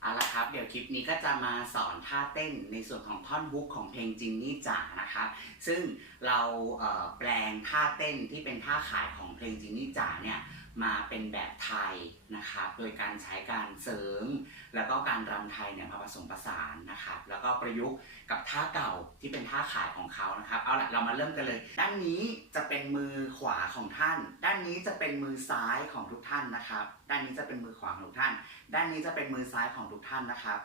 เอาละครับ เดี๋ยวคลิปนี้ก็จะมาสอนท่าเต้นในส่วนของท่อนฮุกของเพลงจินนี่จ๋านะครับ ซึ่งเราเแปลงท่าเต้นที่เป็นท่าขายของเพลงจินนี่จ๋าเนี่ย มาเป็นแบบไทยนะครับโดยการใช้การเสริมแล้วก็การรำไทยเนี่ยมาผสมผสานนะครับแล้วก็ประยุกต์กับท่าเก่าที่เป็นท่าขายของเขานะครับเอาละเรามาเริ่มกันเลย ด้านนี้จะเป็นมือขวาของท่าน ด้านนี้จะเป็นมือซ้ายของทุกท่านนะครับ ด้านนี้จะเป็นมือขวาของทุกท่าน ด้านนี้จะเป็นมือซ้ายของทุกท่านนะครับ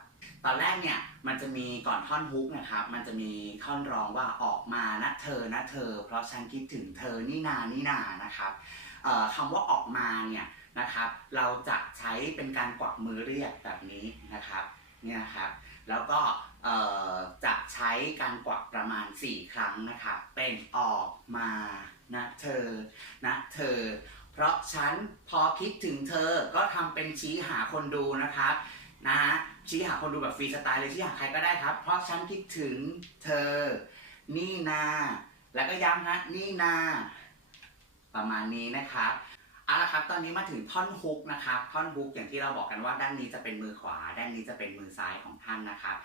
ตอนแรกเนี่ยมันจะมีก่อนท่อนฮุกนะครับมันจะมีท่อนร้องว่าออกมานะเธอนะเธอ เพราะฉันคิดถึงเธอนี่นานี่นานะครับ คำว่าออกมาเนี่ยนะครับ เราจะใช้เป็นการกวักมือเรียกแบบนี้นะครับเนี่ยครับ แล้วก็จะใช้การกวักประมาณ 4 ครั้งนะครับ เป็นออกมานะเธอนะเธอ เพราะฉันพอคิดถึงเธอก็ทำเป็นชี้หาคนดูนะครับนะฮะชี้หาคนดูแบบฟรีสไตล์เลยชี้หาใครก็ได้ครับ เพราะฉันคิดถึงเธอ นี่นา แล้วก็ย้ำนะนี่นา ประมาณนี้นะครับเอาละครับตอนนี้มาถึงท่อนฮุกนะครับท่อนฮุกอย่างที่เราบอกกันว่าด้านนี้จะเป็นมือขวา ด้านนี้จะเป็นมือซ้ายของท่านนะครับ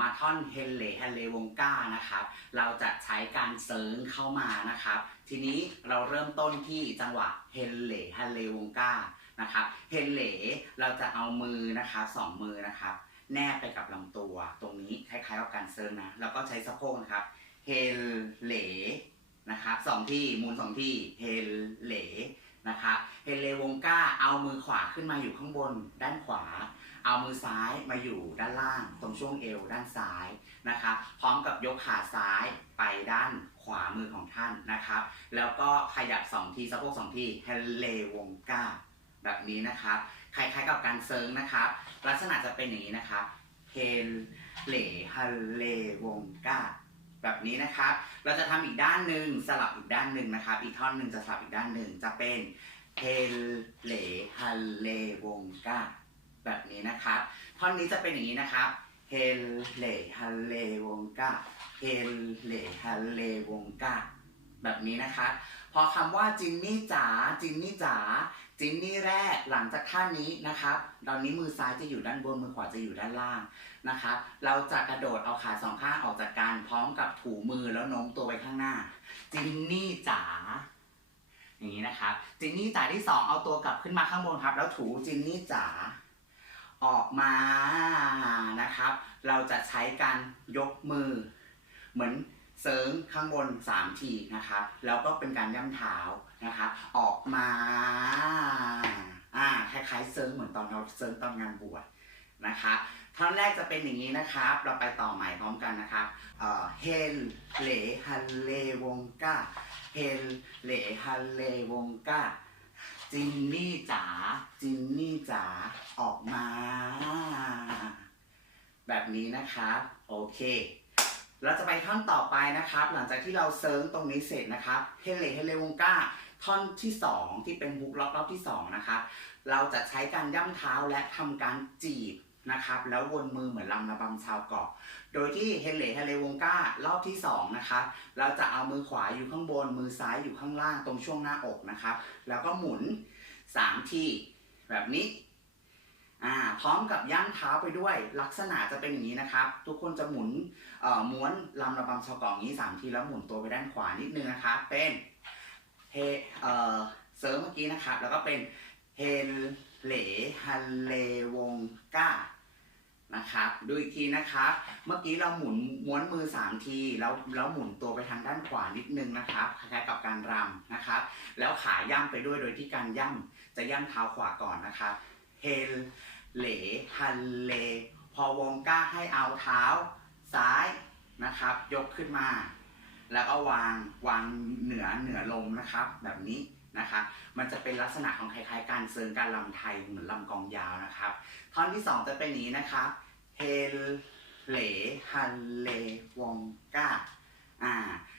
มาท่อนเฮเลเฮเลวงก้านะครับเราจะใช้การเสริงเข้ามานะครับ ทีนี้เราเริ่มต้นที่จังหวะเฮเลเฮเลวงก้านะครับเฮเลเราจะเอามือนะครับสองมือนะครับแนบไปกับลำตัวตรงนี้คล้ายๆกับการเซิร์งนะแล้วก็ใช้สะโพกนะครับเฮเล นะครับสองที่หมุนสองที่เฮเลนะครับเฮเลวงก้าเอามือขวาขึ้นมาอยู่ข้างบนด้านขวา เอามือซ้ายมาอยู่ด้านล่าง ตรงช่วงเอวด้านซ้ายนะครับพร้อมกับยกขาซ้ายไปด้านขวามือของท่านนะครับ แล้วก็ขยับสองทีสะโพกสองทีเฮเลวงก้าแบบนี้นะครับคล้ายๆกับการเซิร์งนะครับ ลักษณะจะเป็นอย่างนี้นะครับเฮเลฮัลเลวงก้า แบบนี้นะครับ เราจะทำอีกด้านหนึ่งสลับอีกด้านหนึ่งนะครับ อีกท่อนหนึ่งจะสลับอีกด้านหนึ่งจะเป็นเฮเลฮัลเลวงกาแบบนี้นะครับ ท่อนนี้จะเป็นอย่างนี้นะครับเฮเลฮัลเลวงกาเฮเลฮัลเลวงกาแบบนี้นะครับพอคำว่าจินนี่จ๋าจินนี่จ๋า จินนี่แรกหลังจากท่านี้นะครับ ตอนนี้มือซ้ายจะอยู่ด้านบนมือขวาจะอยู่ด้านล่างนะครับ เราจะกระโดดเอาขาสองข้างออกจากกันพร้อมกับถูมือแล้วโน้มตัวไปข้างหน้า จินนี่จ๋าอย่างนี้นะครับ จินนี่จ๋าที่สองเอาตัวกลับขึ้นมาข้างบนครับ แล้วถูจินนี่จ๋าออกมานะครับ เราจะใช้การยกมือ เหมือนเซิร์งข้างบน3ทีนะครับ แล้วก็เป็นการย่ำเท้า นะครับออกมาอ่าคล้ายๆเซิร์งเหมือนตอนเราเซิร์งตอนงานบวชนะครับท่อนแรกจะเป็นอย่างนี้นะครับ เราไปต่อใหม่พร้อมกันนะครับเอ่อเฮลเลฮัลเลวงกาเฮลเลฮัลเลวงกาจินนี่จ๋าจินนี่จ๋าออกมา แบบนี้นะครับ โอเค เราจะไปท่อนต่อไปนะครับ หลังจากที่เราเซิร์งตรงนี้เสร็จนะครับเฮเลเฮเลวงกา ท่อนที่2ที่เป็นฮุกล็อกรอบที่2นะครับเราจะใช้การย่ำเท้าและทำการจีบนะครับ แล้ววนมือเหมือนลำระบำชาวเกาะ โดยที่เฮเลเฮเลวงก้ารอบที่2นะครับเราจะเอามือขวาอยู่ข้างบน มือซ้ายอยู่ข้างล่างตรงช่วงหน้าอกนะครับแล้วก็หมุน3ทีแบบนี้อ่าพร้อมกับย่างเท้าไปด้วยลักษณะจะเป็นอย่างนี้นะครับ ทุกคนจะหมุนเอ่อม้วนลำระบำชาวเกาะอย่างนี้สามทีแล้วหมุนตัวไปด้านขวานิดนึงนะครับเป็น เฮเอ่อเซิร์ฟเมื่อกี้นะครับ แล้วก็เป็นเฮเลฮัลเลวงก้านะครับ ดูอีกทีนะครับ เมื่อกี้เราหมุนม้วนมือ 3 ที แล้วแล้วหมุนตัวไปทางด้านขวานิดนึงนะครับ คล้ายๆกับการรำนะครับ แล้วขาย่ำไปด้วยโดยที่การย่ำจะย่ำเท้าขวาก่อนนะครับเฮลเหลฮันเลพอวงก้าให้เอาเท้าซ้ายนะครับ ยกขึ้นมา แล้วก็วางวางเหนือเหนือลมนะครับ แบบนี้นะครับมันจะเป็นลักษณะของคล้ายๆการเซิร์งการลำไทยเหมือนลำกองยาวนะครับ ท่อนที่สองจะเป็นนี้นะครับเฮลเลฮันเลวงก้าอ่า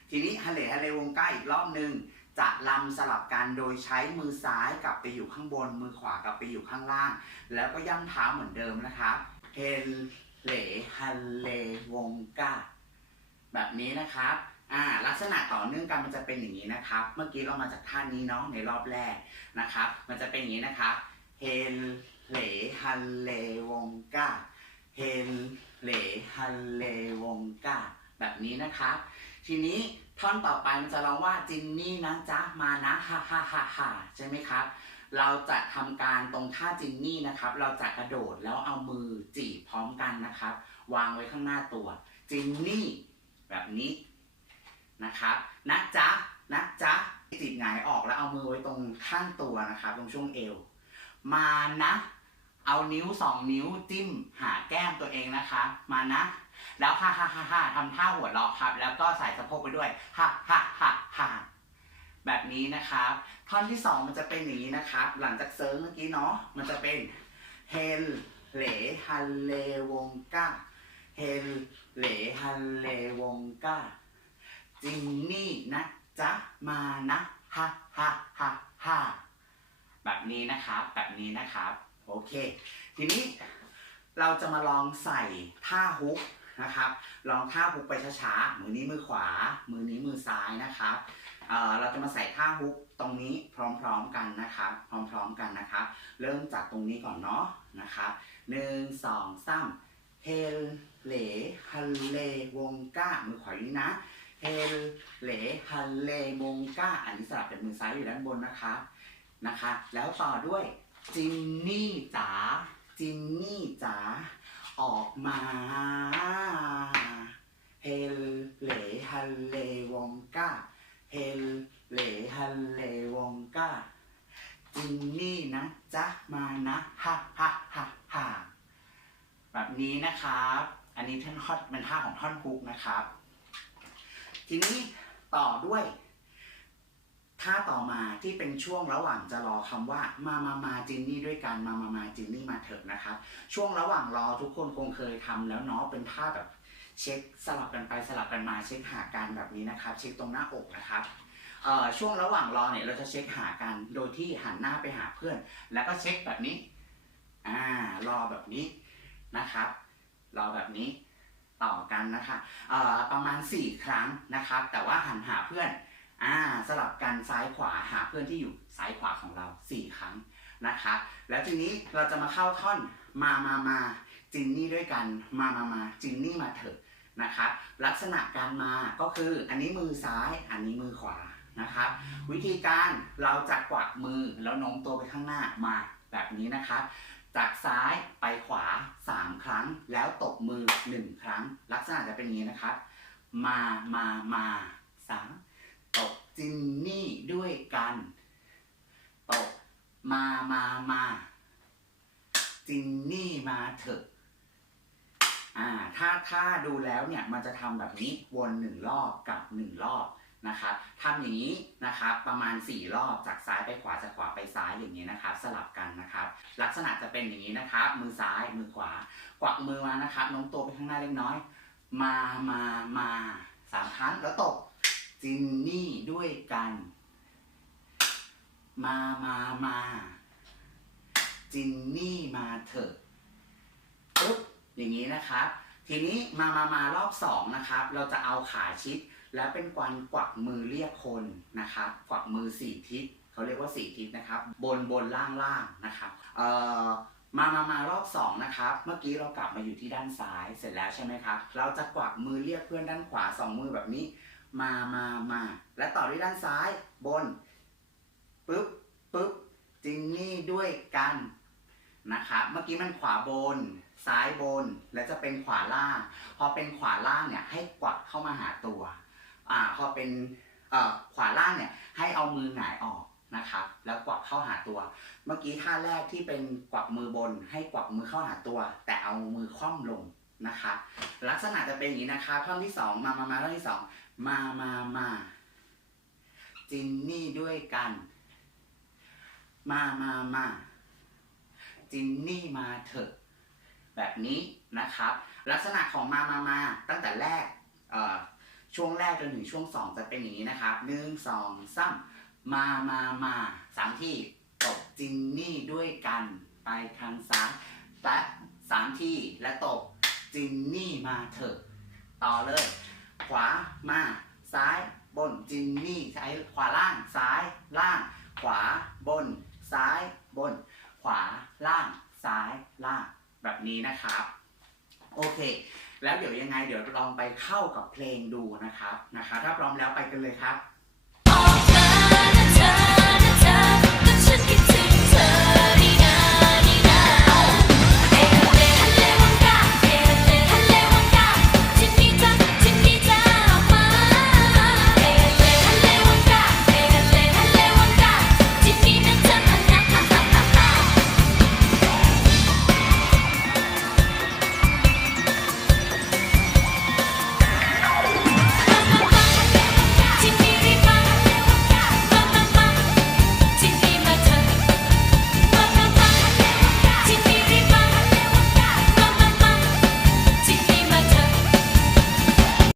ทีนี้ฮันเลฮันเลวงก้าอีกรอบหนึ่งจะลำสลับกันโดยใช้มือซ้ายกลับไปอยู่ข้างบน มือขวากลับไปอยู่ข้างล่าง แล้วก็ย่ำเท้าเหมือนเดิมนะครับเฮลเลฮันเลวงก้าแบบนี้นะครับ อ่าลักษณะต่อเนื่องกันมันจะเป็นอย่างนี้นะครับ เมื่อกี้เรามาจากท่านี้เนาะในรอบแรกนะครับ มันจะเป็นอย่างนี้นะครับเฮลเหลฮันเลวงกาเฮนเหลฮันเลวงกาแบบนี้นะครับ ทีนี้ท่อนต่อไปมันจะร้องว่าจินนี่นะจ๊ะมานะฮ่าฮ่าฮ่าฮ่าใช่ไหมครับเราจะทำการตรงท่าจินนี่นะครับ เราจะกระโดดแล้วเอามือจีบพร้อมกันนะครับ วางไว้ข้างหน้าตัว จินนี่ แบบนี้ นะครับนะจ๊ะนะจ๊ะจีบหงายออกแล้วเอามือไว้ตรงข้างตัวนะครับ ตรงช่วงเอว มานะ เอานิ้วสองนิ้วจิ้มหาแก้มตัวเองนะคะ มานะ แล้วฮ่าฮ่าฮ่าฮ่าทำท่าหัวเราะครับ แล้วก็ใส่สะโพกไปด้วยฮ่าฮ่าฮ่าฮ่าแบบนี้นะครับ ท่อนที่สองมันจะเป็นอย่างนี้นะครับ หลังจากเซิร์ฟเมื่อกี้เนาะมันจะเป็นเฮลเหลฮันเลวงก้าเฮลเหลฮันเลวงก้า จินนี่นะจ๊ะมานะฮ่าฮ่าฮ่าฮ่าแบบนี้นะครับ แบบนี้นะครับ โอเค ทีนี้เราจะมาลองใส่ท่าฮุกนะครับ ลองท่าฮุกไปช้าๆ มือนี้มือขวา มือนี้มือซ้ายนะครับเเราจะมาใส่ท่าฮุกตรงนี้พร้อมๆกันนะครับ พร้อมๆกันนะครับ เริ่มจากตรงนี้ก่อนเนาะนะครับหนึ่งสองสามเฮลเลฮันเลวงก้ามือขวาอยู่นี่นะ เฮลเหลฮันเลวงก้าอันนี้สลับเป็นมือซ้ายอยู่ด้านบนนะคะนะคะ แล้วต่อด้วยจินนี่จ๋าจินนี่จ๋าออกมาเฮลเหลฮันเลวงก้าเฮลเหลฮันเลวงก้าจินนี่นะจ๊ะมานะฮ่าฮ่าฮ่าฮ่าแบบนี้นะครับ อันนี้ท่านท่อนเป็นท่าของท่อนฮุกนะครับ ทีนี้ต่อด้วยท่าต่อมาที่เป็นช่วงระหว่างจะรอคำว่ามามามาจินนี่ด้วยกันมามามาจินนี่มาเถอะนะครับ ช่วงระหว่างรอทุกคนคงเคยทำแล้วเนาะเป็นท่าแบบเช็คสลับกันไปสลับกันมาเช็คหากันแบบนี้นะครับ เช็คตรงหน้าอกนะครับช่วงระหว่างรอเนี่ยเราจะเช็คหากันโดยที่หันหน้าไปหาเพื่อน แล้วก็เช็คแบบนี้อ่ารอแบบนี้นะครับ รอแบบนี้ ต่อกันนะคะเอ่อประมาณ 4 ครั้งนะครับ แต่ว่าหันหาเพื่อนอ่าสลับกันซ้ายขวาหาเพื่อนที่อยู่ซ้ายขวาของเรา 4 ครั้งนะคะแล้วทีนี้เราจะมาเข้าท่อนมามามาจินนี่ด้วยกันมามามาจินนี่มาเถอะนะครับลักษณะการมาก็คืออันนี้มือซ้ายอันนี้มือขวานะครับวิธีการเราจะกวักมือแล้วโน้มตัวไปข้างหน้ามาแบบนี้นะครับ จากซ้ายไปขวา 3 ครั้ง แล้วตบมือ 1 ครั้ง ลักษณะจะเป็นอย่างนี้นะครับ มามามาสามตกจินนี่ด้วยกันตกมามามาจินนี่มาเถอะอ่าถ้าถ้าดูแล้วเนี่ยมันจะทำแบบนี้วนหนึ่งรอบกับหนึ่งรอบ นะครับทำอย่างนี้นะครับประมาณ 4 รอบจากซ้ายไปขวาจากขวาไปซ้ายอย่างนี้นะครับ สลับกันนะครับ ลักษณะจะเป็นอย่างนี้นะครับ มือซ้ายมือขวากวักมือมานะครับโน้มตัวไปข้างหน้าเล็กน้อย มามามาสามครั้งแล้วตกจินนี่ด้วยกัน มามามาจินนี่มาเถอะปุ๊บอย่างนี้นะครับ ทีนี้มามามารอบสองนะครับ เราจะเอาขาชิด แล้วเป็นกวนกวักมือเรียกคนนะครับกวักมือสี่ทิศเขาเรียกว่าสี่ทิศนะครับ บนบนล่างล่างนะครับเอ่อมามามารอบสองนะครับ เมื่อกี้เรากลับมาอยู่ที่ด้านซ้ายเสร็จแล้วใช่ไหมครับ เราจะกวักมือเรียกเพื่อนด้านขวาสองมือแบบนี้ มามามา และต่อด้วยด้านซ้าย บนปึ๊บปึ๊บจินนี่ด้วยกันนะครับเมื่อกี้มันขวาบน ซ้ายบน และจะเป็นขวาล่าง พอเป็นขวาล่างเนี่ยให้กวักเข้ามาหาตัว อ่าพอเป็นขวาล่างเนี่ยให้เอามือหงายออกนะครับแล้วกวักเข้าหาตัว เมื่อกี้ท่าแรกที่เป็นกวักมือบน ให้กวักมือเข้าหาตัว แต่เอามือคว่ำลงนะครับลักษณะจะเป็นอย่างนี้นะครับท่อนที่สองมามามาท่อนที่สองมามามาจินนี่ด้วยกัน มามามาจินนี่มาเถอะ แบบนี้นะครับ ลักษณะของมามามาตั้งแต่แรกเอ่อ ช่วงแรกจนถึงช่วงสองจะเป็นอย่างนี้นะครับหนึ่งสองสามมามามาสามที่ตบจินนี่ด้วยกันไปทางซ้ายและสามที่และตบจินนี่มาเถอะ ต่อเลย ขวามาซ้ายบนจินนี่ใช้ขวาล่างซ้ายล่าง ขวาบน ซ้ายบน ขวาล่างซ้ายล่ากแบบนี้นะครับ โอเค แล้วเดี๋ยวยังไงเดี๋ยวลองไปเข้ากับเพลงดูนะครับนะคะ ถ้าพร้อมแล้วไปกันเลยครับ